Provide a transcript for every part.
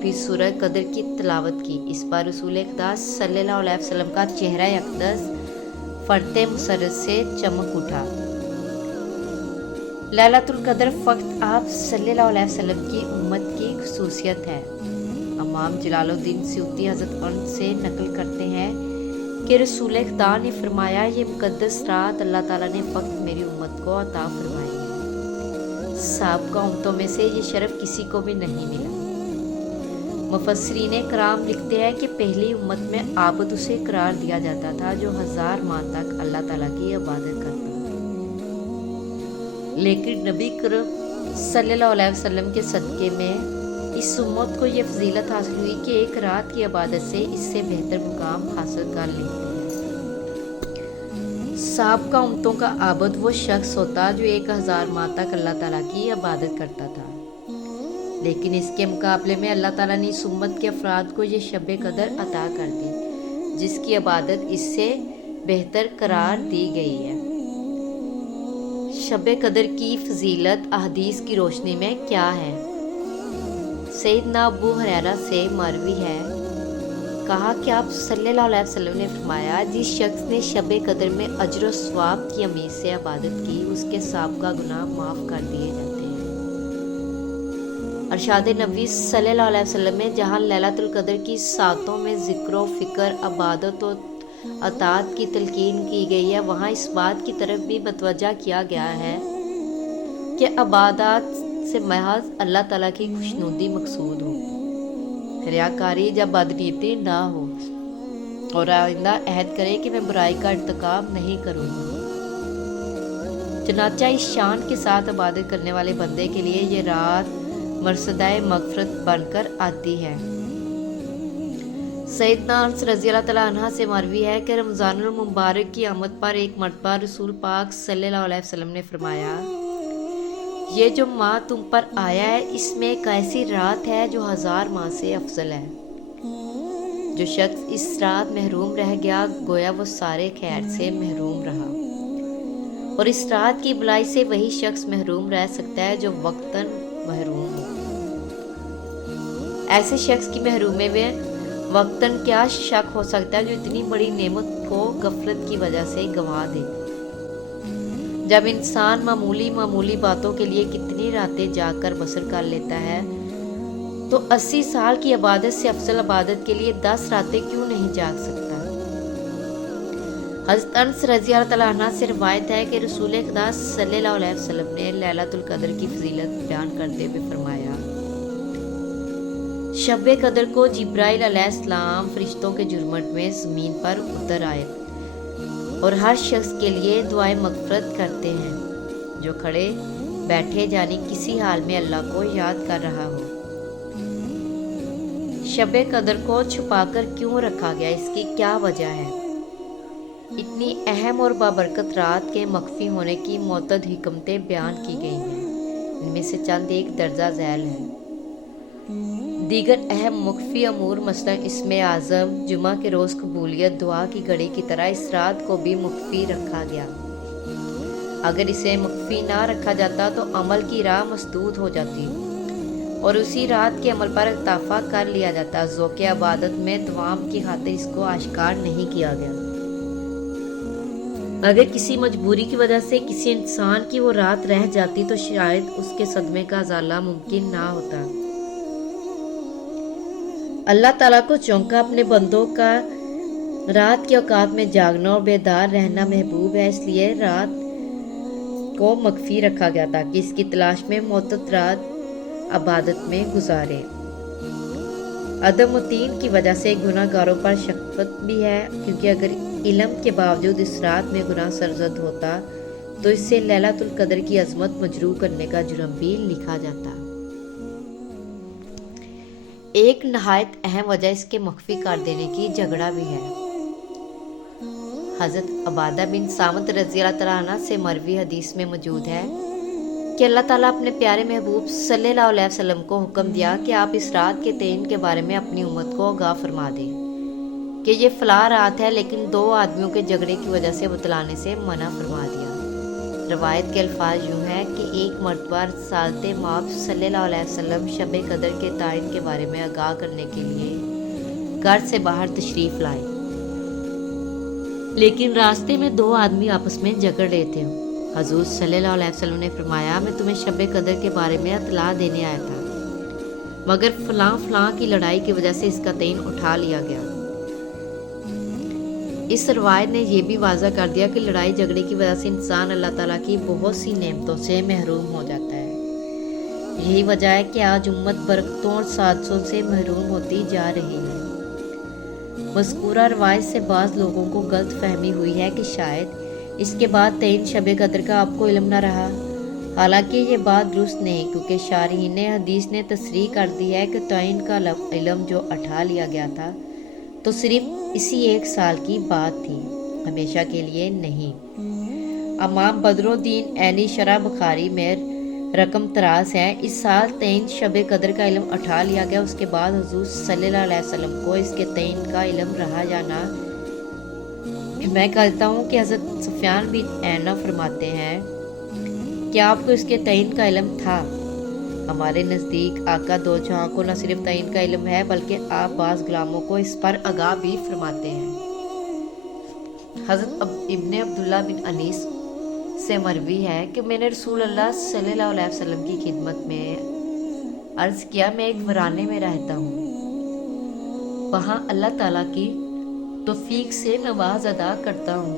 پھر سورہ قدر کی تلاوت کی۔ اس بار رسول خدا صلی اللہ علیہ وسلم کا چہرہ اقدس فرتے مسرت سے چمک اٹھا۔ لیلۃ القدر فقط آپ صلی اللہ علیہ وسلم کی امت کی خصوصیت ہے۔ امام جلال الدین سیوطی حضرت انس سے نقل کرتے ہیں کہ رسول خدا نے فرمایا، یہ مقدس رات اللہ تعالیٰ نے فقط میری امت کو عطا فرمائی ہے، سابقہ امتوں میں سے یہ شرف کسی کو بھی نہیں ملا۔ مفسرین کرام لکھتے ہیں کہ پہلی امت میں عابد اسے قرار دیا جاتا تھا جو 1000 ماہ تک اللہ تعالیٰ کی عبادت کرتا تھا، لیکن نبی کریم صلی اللہ علیہ وسلم کے صدقے میں اس امت کو یہ فضیلت حاصل ہوئی کہ ایک رات کی عبادت سے اس سے بہتر مقام حاصل کر لیتے ہیں۔ سابقہ امتوں کا عابد وہ شخص ہوتا جو 1000 ماہ تک اللہ تعالیٰ کی عبادت کرتا تھا، لیکن اس کے مقابلے میں اللہ تعالیٰ نے اس امت کے افراد کو یہ شب قدر عطا کر دی، جس کی عبادت اس سے بہتر قرار دی گئی ہے۔ شب قدر کی فضیلت احادیث کی روشنی میں کیا ہے؟ سیدنا ابو ہریرہ سے مروی ہے، کہا کہ آپ صلی اللہ علیہ وسلم نے فرمایا، جس شخص نے شب قدر میں اجر و ثواب کی امید سے عبادت کی، اس کے سابقہ گناہ معاف کر دیے جاتے ہیں۔ ارشاد نبی صلی اللہ علیہ وسلم میں جہاں لیلۃ القدر کی ساعتوں میں ذکر و فکر، عبادت و اطاعت کی تلقین کی گئی ہے، وہاں اس بات کی طرف بھی متوجہ کیا گیا ہے کہ عبادات سے محض اللہ تعالیٰ کی خوشنودی مقصود ہو، ریاکاری یا بدنیتی نہ ہو، اور آئندہ عہد کرے کہ میں برائی کا ارتکاب نہیں کروں گا۔ چنانچہ اس شان کے ساتھ عبادت کرنے والے بندے کے لیے یہ رات مرصدہ مغفرت بن کر آتی ہے۔ سیدنا انس رضی اللہ تعالیٰ عنہ سے مروی ہے کہ رمضان المبارک کی آمد پر ایک مرتبہ رسول پاک صلی اللہ علیہ وسلم نے فرمایا، یہ جو ماہ تم پر آیا ہے، اس میں ایک ایسی رات ہے جو 1000 ماہ سے افضل ہے۔ جو شخص اس رات محروم رہ گیا، گویا وہ سارے خیر سے محروم رہا، اور اس رات کی بھلائی سے وہی شخص محروم رہ سکتا ہے جو وقتاً محروم ہو۔ ایسے شخص کی محرومی میں وقتاً کیا شک ہو سکتا ہے جو اتنی بڑی نعمت کو غفلت کی وجہ سے گنوا دے۔ جب انسان معمولی باتوں کے لیے کتنی راتیں جاگ کر بسر کر لیتا ہے، تو 80 سال کی عبادت سے افضل عبادت کے لیے 10 راتیں کیوں نہیں جاگ سکتا؟ حضرت انس رضی اللہ تعالیٰ عنہ سے روایت ہے کہ رسول خدا صلی اللہ علیہ وسلم نے لیلۃ القدر کی فضیلت بیان کرتے ہوئے فرمایا، شب قدر کو جبرائیل علیہ السلام فرشتوں کے جھرمٹ میں زمین پر اتر آئے اور ہر شخص کے لیے دعائیں مغفرت کرتے ہیں جو کھڑے بیٹھے یعنی کسی حال میں اللہ کو یاد کر رہا ہو۔ شب قدر کو چھپا کر کیوں رکھا گیا، اس کی کیا وجہ ہے؟ اتنی اہم اور بابرکت رات کے مخفی ہونے کی معتد حکمتیں بیان کی گئی ہیں، ان میں سے چند ایک درجہ ذیل ہیں۔ دیگر اہم مخفی امور مثلاً اسم اعظم، جمعہ کے روز قبولیت، دعا کی گھڑی کی طرح اس رات کو بھی مخفی رکھا گیا۔ اگر اسے مخفی نہ رکھا جاتا تو عمل کی راہ مسدود ہو جاتی اور اسی رات کے عمل پر اکتفا کر لیا جاتا۔ ذوق عبادت میں دوام کی خاطر اس کو آشکار نہیں کیا گیا۔ اگر کسی مجبوری کی وجہ سے کسی انسان کی وہ رات رہ جاتی تو شاید اس کے صدمے کا ازالہ ممکن نہ ہوتا۔ اللہ تعالیٰ کو چونکا اپنے بندوں کا رات کے اوقات میں جاگنا اور بیدار رہنا محبوب ہے، اس لیے رات کو مخفی رکھا گیا تاکہ اس کی تلاش میں معتد رات عبادت میں گزارے۔ عدم یقین کی وجہ سے گناہ گاروں پر شفقت بھی ہے، کیونکہ اگر علم کے باوجود اس رات میں گناہ سرزد ہوتا تو اس سے لیلۃ القدر کی عظمت مجروح کرنے کا جرم بھی لکھا جاتا۔ ایک نہایت اہم وجہ اس کے مخفی کر دینے کی جھگڑا بھی ہے۔ حضرت عبادہ بن صامت رضی اللہ تعالیٰ عنہ سے مروی حدیث میں موجود ہے کہ اللہ تعالیٰ اپنے پیارے محبوب صلی اللہ علیہ وسلم کو حکم دیا کہ آپ اس رات کے تعین کے بارے میں اپنی امت کو آگاہ فرما دیں کہ یہ فلاں رات ہے، لیکن 2 آدمیوں کے جھگڑے کی وجہ سے بتلانے سے منع فرما دیا۔ روایت کے الفاظ یوں ہیں کہ ایک مرتبہ رسالت مآب صلی اللہ علیہ وسلم شب قدر کے تعین کے بارے میں آگاہ کرنے کے لیے گھر سے باہر تشریف لائے، لیکن راستے میں دو آدمی آپس میں جھگڑ رہے تھے۔ حضور صلی اللہ علیہ وسلم نے فرمایا، میں تمہیں شب قدر کے بارے میں اطلاع دینے آیا تھا، مگر فلاں فلاں کی لڑائی کی وجہ سے اس کا تعین اٹھا لیا گیا۔ اس روایت نے یہ بھی واضح کر دیا کہ لڑائی جھگڑے کی وجہ سے انسان اللہ تعالیٰ کی بہت سی نعمتوں سے محروم ہو جاتا ہے۔ یہی وجہ ہے کہ آج امت برکتوں اور سعادتوں سے محروم ہوتی جا رہی ہے۔ مذکورہ روایت سے بعض لوگوں کو غلط فہمی ہوئی ہے کہ شاید اس کے بعد تعین شب قدر کا آپ کو علم نہ رہا، حالانکہ یہ بات درست نہیں، کیونکہ شارحین حدیث نے تصریح کر دی ہے کہ تعین کا علم جو اٹھا لیا گیا تھا تو صرف اسی ایک سال کی بات تھی، ہمیشہ کے لیے نہیں۔ امام بدر الدین عینی شرح بخاری میں رقم 83 ہے۔ اس سال تعین شب قدر کا علم اٹھا لیا گیا، اس کے بعد حضور صلی اللہ علیہ وسلم کو اس کے تعین کا علم رہا یا نہ۔ میں کہتا ہوں کہ حضرت سفیان بن عیینہ فرماتے ہیں کہ آپ کو اس کے تعین کا علم تھا۔ ہمارے نزدیک آقا دو جہاں کو نہ صرف تعین کا علم ہے بلکہ آپ بعض غلاموں کو اس پر آگاہ بھی فرماتے ہیں۔ حضرت ابن عبداللہ بن انیس سے مروی ہے کہ میں نے رسول اللہ صلی اللہ علیہ وسلم کی خدمت میں عرض کیا، میں ایک ورانے میں رہتا ہوں، وہاں اللہ تعالیٰ کی توفیق سے نماز ادا کرتا ہوں،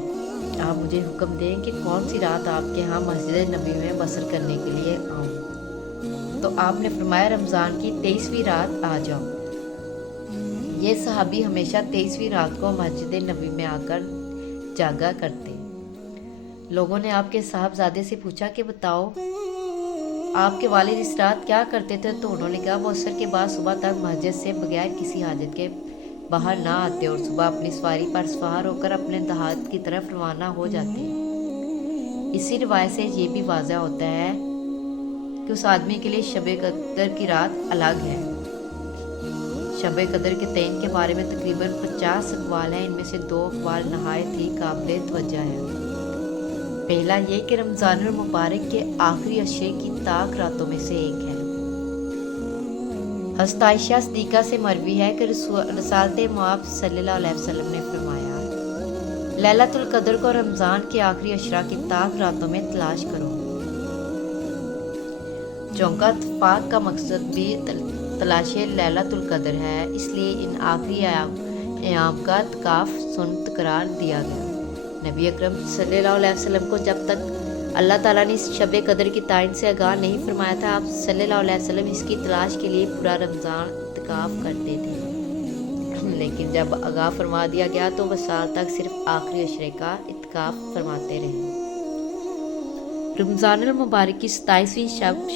آپ مجھے حکم دیں کہ کون سی رات آپ کے ہاں مسجد نبی میں بسر کرنے کے لیے آؤں، تو آپ نے فرمایا رمضان کی 23ویں رات آ جاؤ۔ یہ صحابی ہمیشہ 23ویں رات کو مسجد نبی میں آ کر جاگا کرتے۔ لوگوں نے آپ کے صاحبزادے سے پوچھا کہ بتاؤ آپ کے والد اس رات کیا کرتے تھے، تو انہوں نے کہا وہ عصر کے بعد صبح تک مسجد سے بغیر کسی حاجت کے باہر نہ آتے اور صبح اپنی سواری پر سوار ہو کر اپنے دہات کی طرف روانہ ہو جاتے۔ اسی روایت سے یہ بھی واضح ہوتا ہے کہ اس آدمی کے لیے شب قدر کی رات الگ ہے۔ شب قدر کے تعین کے بارے میں تقریباً 50 اقوال ہیں، ان میں سے 2 اقوال نہایت ہی قابل توجہ ہیں۔ پہلا یہ کہ رمضان المبارک کے آخری عشرے کی طاق راتوں میں سے ایک ہے۔ حضرت عائشہ صدیقہ سے مروی ہے کہ رسالت مآب صلی اللہ علیہ وسلم نے فرمایا، لیلۃ القدر کو رمضان کے آخری عشرہ کی طاق راتوں میں تلاش کرو۔ چونکہ اتفاق کا مقصد بھی تلاش لیلۃ القدر ہے، اس لیے ان آخری ایام کا اعتکاف سنت قرار دیا گیا۔ نبی اکرم صلی اللہ علیہ وسلم کو جب تک اللہ تعالیٰ نے اس شب قدر کی تعین سے آگاہ نہیں فرمایا تھا، آپ صلی اللہ علیہ وسلم اس کی تلاش کے لیے پورا رمضان اعتکاف کرتے تھے، لیکن جب آگاہ فرما دیا گیا تو وصال تک صرف آخری عشرے کا اعتکاف فرماتے رہے۔ رمضان المبارک کی 27ویں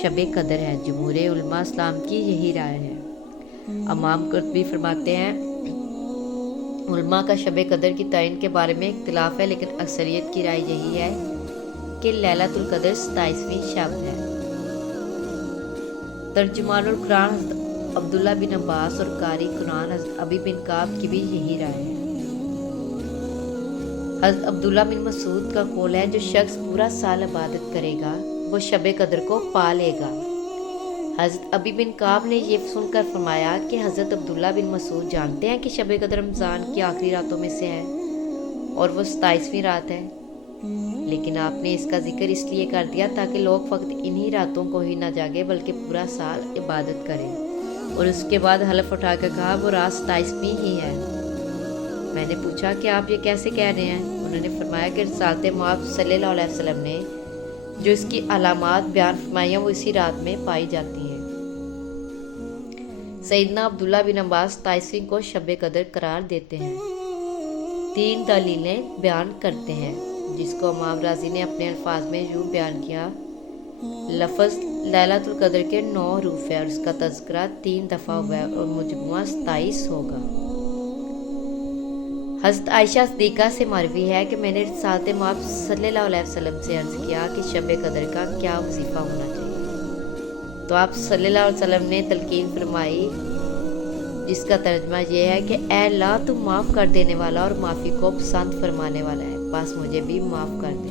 شب قدر ہے۔ جمہور علماء اسلام کی یہی رائے ہے۔ امام قرطبی فرماتے ہیں، علماء کا شب قدر کی تعین کے بارے میں اختلاف ہے، لیکن اکثریت کی رائے یہی ہے کہ لیلۃ القدر 27ویں شب ہے۔ ترجمان القرآن حضرت عبداللہ بن عباس اور قاری قرآن حضرت ابی بن کعب کی بھی یہی رائے ہے۔ حضرت عبداللہ بن مسعود کا قول ہے، جو شخص پورا سال عبادت کرے گا وہ شب قدر کو پا لے گا۔ حضرت ابی بن کعب نے یہ سن کر فرمایا کہ حضرت عبداللہ بن مسعود جانتے ہیں کہ شب قدر رمضان کی آخری راتوں میں سے ہے اور وہ 27ویں رات ہے، لیکن آپ نے اس کا ذکر اس لیے کر دیا تاکہ لوگ فقط انہی راتوں کو ہی نہ جاگے بلکہ پورا سال عبادت کریں، اور اس کے بعد حلف اٹھا کر کہا وہ رات 27ویں ہی ہے۔ میں نے پوچھا کہ آپ یہ کیسے کہہ رہے ہیں؟ انہوں نے فرمایا کہ رسالت مآب صلی اللہ علیہ وسلم نے جو اس کی علامات بیان فرمائی وہ اسی رات میں پائی جاتی ہیں۔ سیدنا عبداللہ بن عباس 27ویں کو شب قدر قرار دیتے ہیں۔ 3 دلیلیں بیان کرتے ہیں، جس کو امام راضی نے اپنے الفاظ میں یوں بیان کیا، لفظ لیلۃ القدر کے 9 حروف ہے اور اس کا تذکرہ 3 دفعہ ہوا ہے اور مجموعہ 27 ہوگا۔ حضرت عائشہ صدیقہ سے مروی ہے کہ میں نے رسالت مآب صلی اللہ علیہ وسلم سے عرض کیا کہ شب قدر کا کیا وظیفہ ہونا چاہیے، تو آپ صلی اللہ علیہ وسلم نے تلقین فرمائی، جس کا ترجمہ یہ ہے کہ اے اللہ تو معاف کر دینے والا اور معافی کو پسند فرمانے والا ہے، بس مجھے بھی معاف کر دے۔